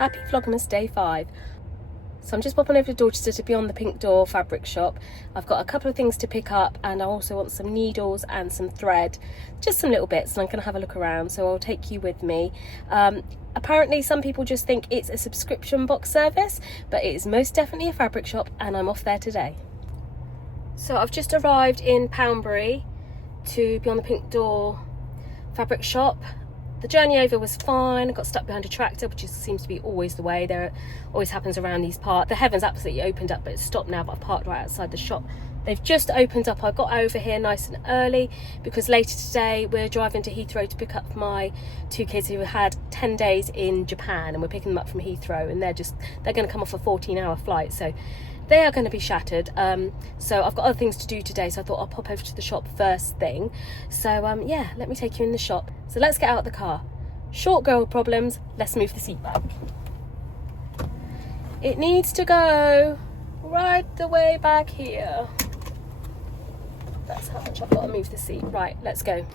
Happy Vlogmas Day 5. So I'm just popping over to Dorset to Beyond the Pink Door fabric shop. I've got a couple of things to pick up and I also want some needles and some thread, just some little bits, and I'm going to have a look around, so I'll take you with me. Apparently some people just think it's a subscription box service, but it is most definitely a fabric shop and I'm off there today. So I've just arrived in Poundbury to Beyond the Pink Door fabric shop. The journey over was fine. I got stuck behind a tractor, which seems to be always the way. There always happens around these parts. The heavens absolutely opened up, but it's stopped now, but I've parked right outside the shop. They've just opened up. I got over here nice and early because later today we're driving to Heathrow to pick up my two kids who had 10 days in Japan, and we're picking them up from Heathrow, and they're going to come off a 14-hour flight, so they are going to be shattered. So I've got other things to do today, so I thought I'll pop over to the shop first thing. So yeah, let me take you in the shop. So let's get out of the car. Short girl problems, let's move the seat back. It needs to go right the way back here. That's how much I've got to move the seat. Right, let's go.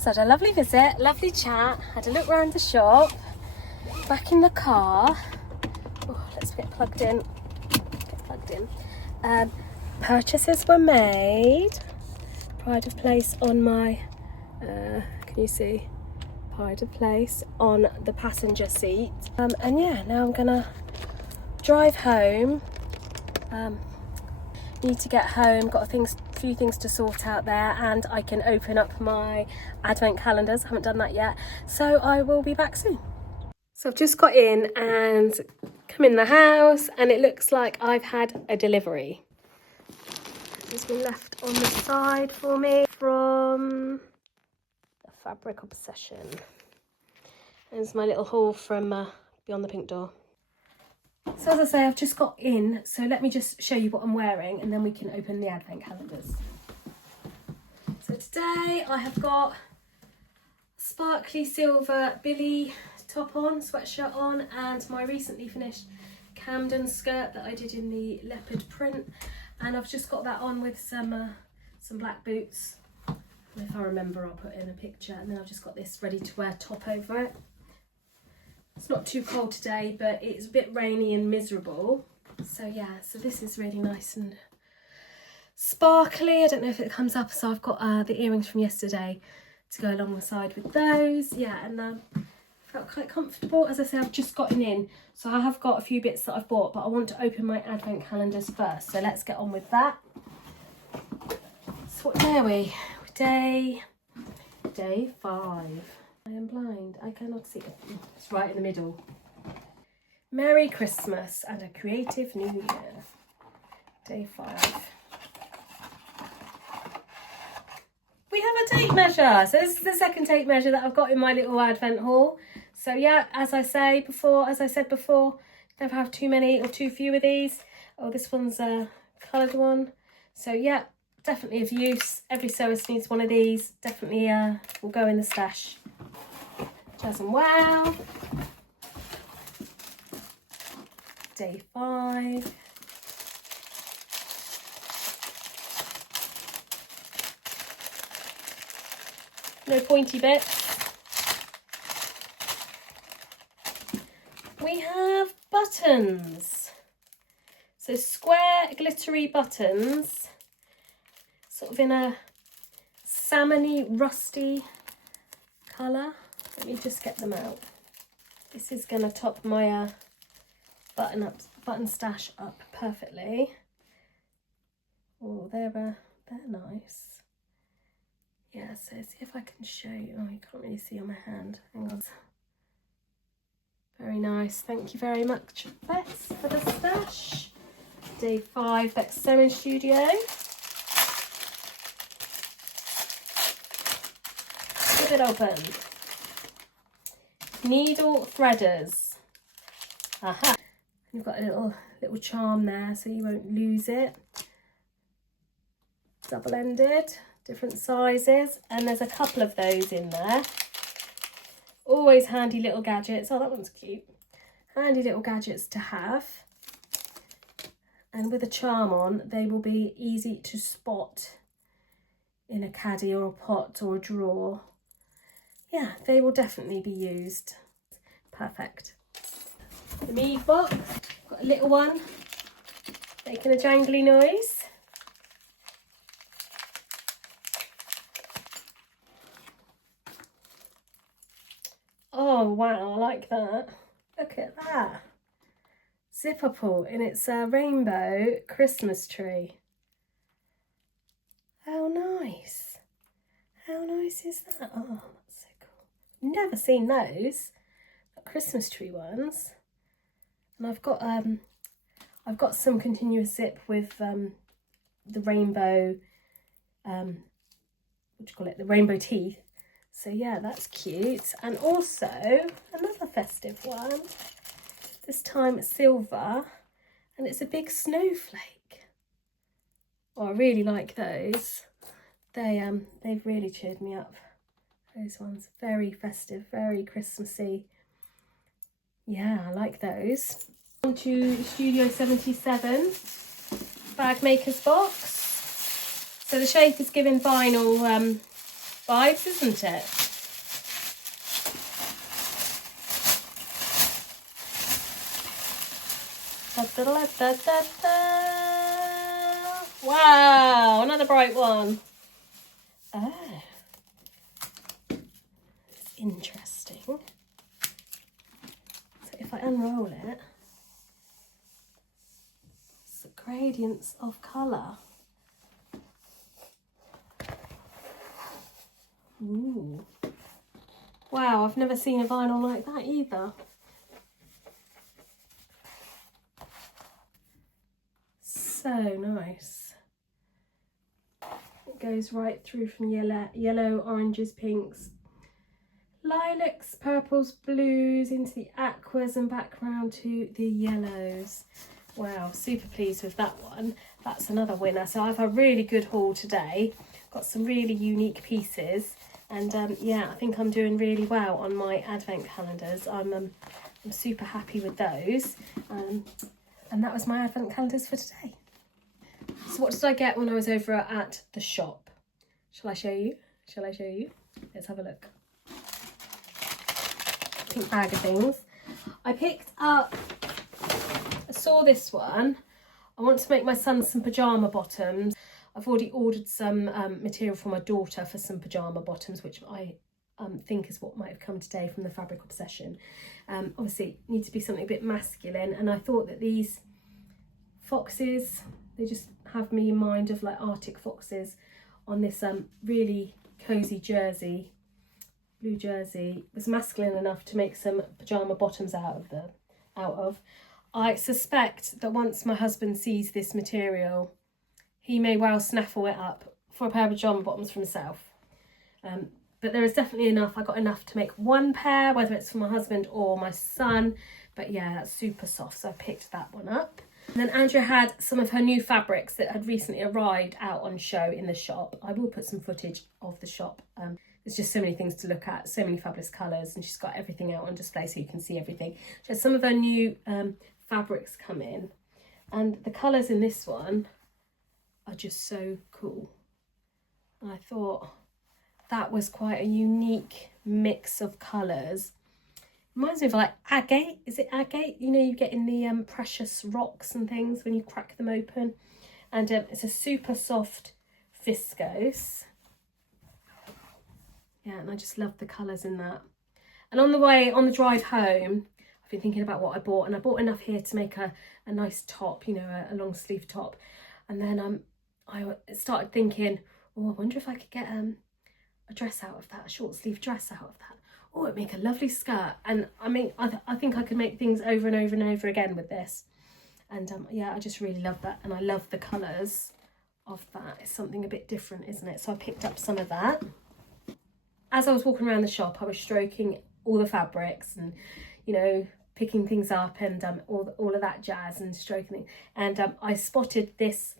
So I had a lovely visit, lovely chat, had a look around the shop, back in the car. Oh, let's get plugged in. Purchases were made. Pride of place on my, can you see? Pride of place on the passenger seat. And yeah, now I'm gonna drive home. Need to get home, got a few things to sort out there, and I can open up my advent calendars. I haven't done that yet, so I will be back soon. So I've just got in and come in the house, and it looks like I've had a delivery. It's been left on the side for me from the Fabric Obsession. There's my little haul from Beyond the Pink Door. So as I say, I've just got in, so let me just show you what I'm wearing and then we can open the advent calendars. So today I have got sparkly silver Billy top on, sweatshirt on, and my recently finished Camden skirt that I did in the leopard print, and I've just got that on with some black boots. And if I remember, I'll put in a picture, and then I've just got this ready to wear top over it. It's not too cold today, but it's a bit rainy and miserable. So yeah, so this is really nice and sparkly. I don't know if it comes up, so I've got the earrings from yesterday to go along the side with those. Yeah, and felt quite comfortable. As I say, I've just gotten in, so I have got a few bits that I've bought, but I want to open my advent calendars first. So let's get on with that. So what day are we? Day 5. I am blind, I cannot see it. It's right in the middle. Merry Christmas and a creative new year. Day 5. We have another tape measure. So this is the second tape measure that I've got in my little advent haul. So yeah, as I said before, never have too many or too few of these. Oh, this one's a coloured one. So yeah, definitely of use. Every sewist needs one of these. Definitely will go in the stash. Jazz and Wow. Day 5. No pointy bits. We have buttons. So square glittery buttons, sort of in a salmony rusty colour. Let me just get them out. This is going to top my button stash up perfectly. Oh, they're nice. Yeah, so see if I can show you. Oh, you can't really see on my hand. Hang on. Very nice. Thank you very much, Bess, for the stash. Day 5, Beck's Sewing Studio. Flip it open. Needle threaders. Aha. You've got a little charm there so you won't lose it. Double-ended, different sizes, and there's a couple of those in there. Always handy little gadgets. Oh, that one's cute. Handy little gadgets to have. And with a charm on, they will be easy to spot in a caddy or a pot or a drawer. Yeah, they will definitely be used. Perfect. The Meve box. Got a little one making a jangly noise. Oh wow, I like that. Look at that. Zipper pull, and it's a rainbow Christmas tree. How nice. How nice is that? Oh, that's so cool. Never seen those. Christmas tree ones. And I've got some continuous zip with the rainbow what do you call it? The rainbow teeth. So yeah, that's cute. And also another festive one. This time it's silver, and it's a big snowflake. Oh, I really like those. They've really cheered me up. Those ones, very festive, very Christmassy. Yeah, I like those. On to Studio 77 bag maker's box. So the shape is giving vinyl vibes, isn't it? Da, da, da, da, da. Wow, another bright one. Oh, it's interesting. So if I unroll it, it's the gradients of colour. Ooh. Wow, I've never seen a vinyl like that either. So nice. It goes right through from yellow, oranges, pinks, lilacs, purples, blues, into the aquas and back round to the yellows. Wow, super pleased with that one. That's another winner. So I've had a really good haul today. Got some really unique pieces, and yeah, I think I'm doing really well on my advent calendars. I'm super happy with those, and that was my advent calendars for today. So what did I get when I was over at the shop? Shall I show you? Shall I show you? Let's have a look. Pink bag of things. I picked up, I saw this one. I want to make my son some pyjama bottoms. I've already ordered some material for my daughter for some pyjama bottoms, which I think is what might have come today from the Fabric Obsession. Obviously, need to be something a bit masculine, and I thought that these foxes, they just have me in mind of like Arctic foxes on this really cosy jersey, blue jersey. Was masculine enough to make some pyjama bottoms out of. I suspect that once my husband sees this material, he may well snaffle it up for a pair of pyjama bottoms for himself. But there is definitely enough. I got enough to make one pair, whether it's for my husband or my son. But yeah, that's super soft, so I picked that one up. And then Andrea had some of her new fabrics that had recently arrived out on show in the shop. I will put some footage of the shop. There's just so many things to look at, so many fabulous colours, and she's got everything out on display so you can see everything. She had some of her new fabrics come in, and the colours in this one are just so cool. And I thought that was quite a unique mix of colours. Reminds me of like agate. Is it agate? You know, you get in the precious rocks and things when you crack them open. And it's a super soft viscose. Yeah, and I just love the colours in that. And on the drive home, I've been thinking about what I bought, and I bought enough here to make a nice top, you know, a long sleeve top. And then I started thinking, oh, I wonder if I could get a dress out of that, a short sleeve dress out of that. Oh, it'd make a lovely skirt. And I mean, I think I could make things over and over and over again with this. And yeah, I just really love that. And I love the colours of that. It's something a bit different, isn't it? So I picked up some of that. As I was walking around the shop, I was stroking all the fabrics and, you know, picking things up and all of that jazz and stroking it. And I spotted this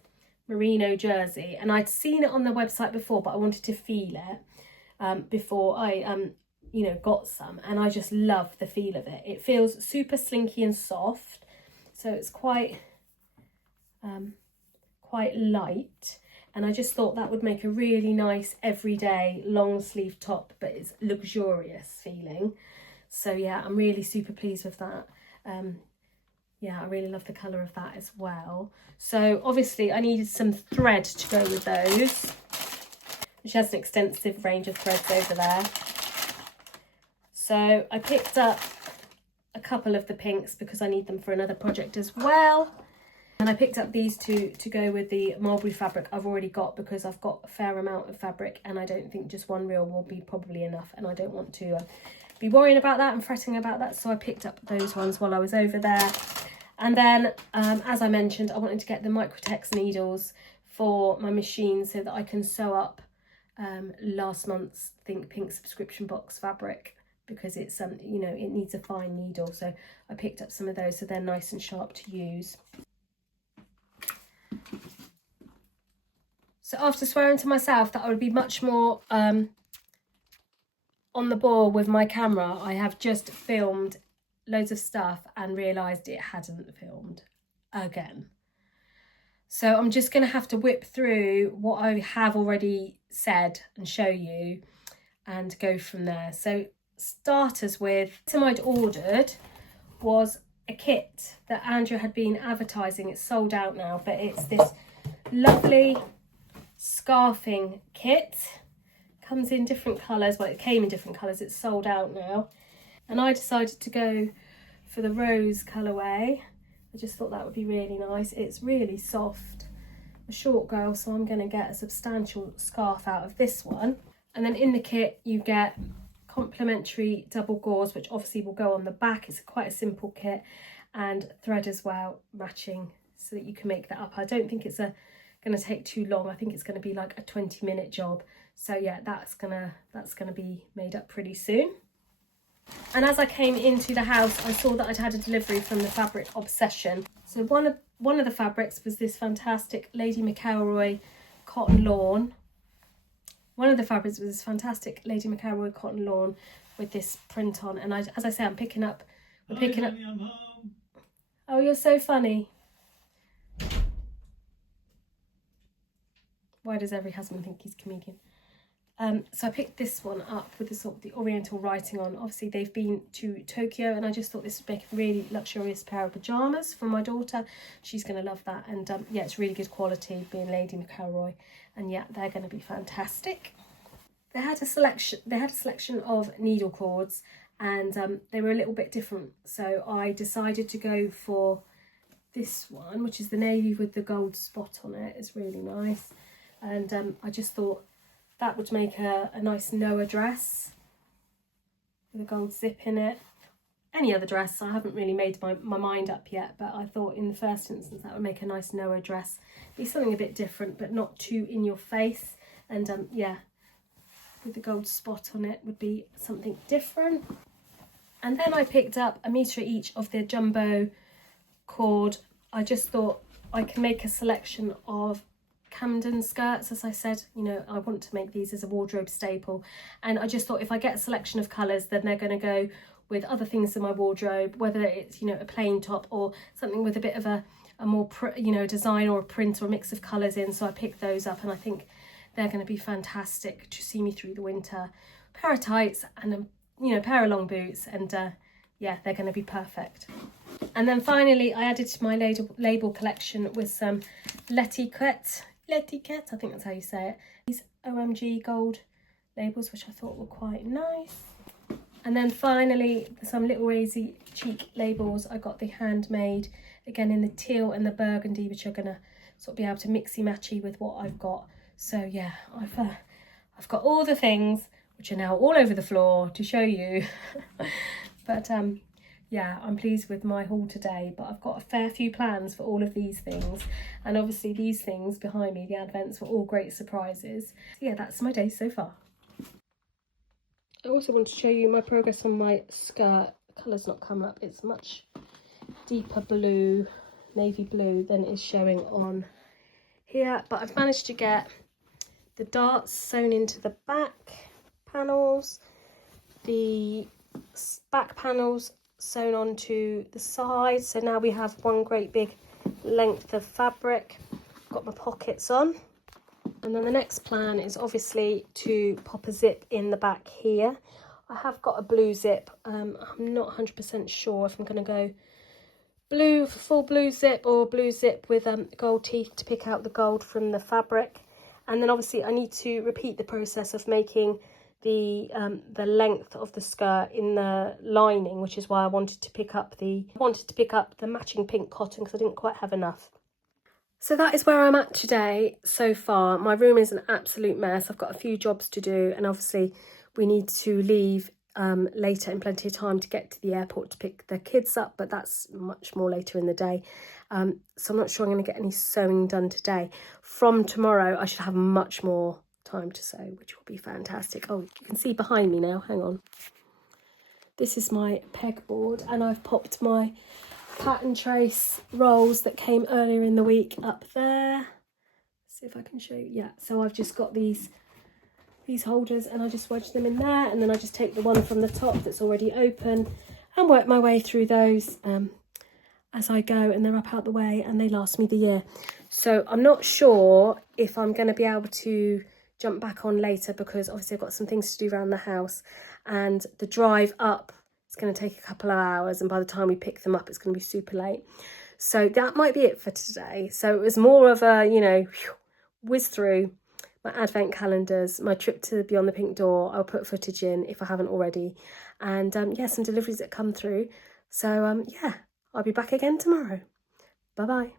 merino jersey, and I'd seen it on the website before, but I wanted to feel it before I you know, got some, and I just love the feel of it. It feels super slinky and soft, so it's quite light, and I just thought that would make a really nice everyday long sleeve top, but it's luxurious feeling. So yeah, I'm really super pleased with that. Yeah, I really love the colour of that as well. So obviously I needed some thread to go with those. She has an extensive range of threads over there. So I picked up a couple of the pinks because I need them for another project as well. And I picked up these two to go with the mulberry fabric I've already got, because I've got a fair amount of fabric and I don't think just one reel will be probably enough, and I don't want to be worrying about that and fretting about that. So I picked up those ones while I was over there. And then, as I mentioned, I wanted to get the Microtex needles for my machine so that I can sew up last month's Think Pink subscription box fabric, because it's you know, it needs a fine needle. So I picked up some of those so they're nice and sharp to use. So after swearing to myself that I would be much more on the ball with my camera, I have just filmed loads of stuff and realised it hadn't filmed again. So I'm just going to have to whip through what I have already said and show you and go from there. So starters with, the item I'd ordered was a kit that Andrea had been advertising. It's sold out now, but it's this lovely scarfing kit. Comes in different colours. Well, it came in different colours. It's sold out now. And I decided to go for the rose colourway. I just thought that would be really nice. It's really soft. A short girl, so I'm going to get a substantial scarf out of this one. And then in the kit you get complimentary double gauze, which obviously will go on the back. It's quite a simple kit, and thread as well, matching, so that you can make that up. I don't think it's going to take too long. I think it's going to be like a 20-minute job. So yeah, that's gonna be made up pretty soon. And as I came into the house, I saw that I'd had a delivery from the Fabric Obsession. So one of the fabrics was this fantastic Lady McElroy cotton lawn. One of the fabrics was this fantastic Lady McElroy cotton lawn with this print on. And as I say, we're picking up. Honey, I'm home. Oh, you're so funny. Why does every husband think he's a comedian? So I picked this one up with the sort of the oriental writing on. Obviously they've been to Tokyo, and I just thought this would make a really luxurious pair of pyjamas for my daughter. She's going to love that. And yeah, it's really good quality, being Lady McElroy, and yeah, they're going to be fantastic. They had a selection of needle cords, and they were a little bit different. So I decided to go for this one, which is the navy with the gold spot on it. It's really nice. And I just thought that would make a nice Noah dress with a gold zip in it. Any other dress, I haven't really made my mind up yet, but I thought in the first instance that would make a nice Noah dress. Be something a bit different, but not too in your face. And yeah, with the gold spot on it would be something different. And then I picked up 1 metre each of the jumbo cord. I just thought I can make a selection of Camden skirts. As I said, you know, I want to make these as a wardrobe staple, and I just thought if I get a selection of colours, then they're going to go with other things in my wardrobe, whether it's, you know, a plain top or something with a bit of a more you know, design or a print or a mix of colours in. So I picked those up, and I think they're going to be fantastic to see me through the winter. Pair of tights and a, you know, pair of long boots, and yeah, they're going to be perfect. And then finally I added to my label collection with some L'Etiquette, I think that's how you say it. These OMG gold labels, which I thought were quite nice. And then finally some little easy cheek labels. I got the handmade, again in the teal and the burgundy, which are going to sort of be able to mixy matchy with what I've got. So yeah, I've got all the things which are now all over the floor to show you. But yeah, I'm pleased with my haul today, but I've got a fair few plans for all of these things. And obviously these things behind me, the advents, were all great surprises. So yeah, that's my day so far. I also want to show you my progress on my skirt. The colour's not come up. It's much deeper blue, navy blue, than is showing on here. But I've managed to get the darts sewn into the back panels, the back panels sewn onto the sides, so now we have one great big length of fabric. Got my pockets on, and then the next plan is obviously to pop a zip in the back here. I have got a blue zip. I'm not 100% sure if I'm going to go blue for full blue zip or blue zip with gold teeth to pick out the gold from the fabric. And then obviously I need to repeat the process of making the length of the skirt in the lining, which is why I wanted to pick up the matching pink cotton, because I didn't quite have enough. So that is where I'm at today so far. My room is an absolute mess. I've got a few jobs to do, and obviously we need to leave later in plenty of time to get to the airport to pick the kids up, but that's much more later in the day. So I'm not sure I'm going to get any sewing done today. From tomorrow I should have much more time to sew, which will be fantastic. Oh, you can see behind me now, hang on. This is my pegboard, and I've popped my pattern trace rolls that came earlier in the week up there. Let's see if I can show you. Yeah, so I've just got these holders, and I just wedge them in there, and then I just take the one from the top that's already open and work my way through those as I go, and they're up out the way, and they last me the year. So I'm not sure if I'm going to be able to jump back on later, because obviously I've got some things to do around the house, and the drive up is going to take a couple of hours, and by the time we pick them up it's going to be super late. So that might be it for today. So it was more of a, you know, whiz through my advent calendars, my trip to Beyond the Pink Door. I'll put footage in if I haven't already, and yeah, some deliveries that come through. So yeah, I'll be back again tomorrow. Bye bye.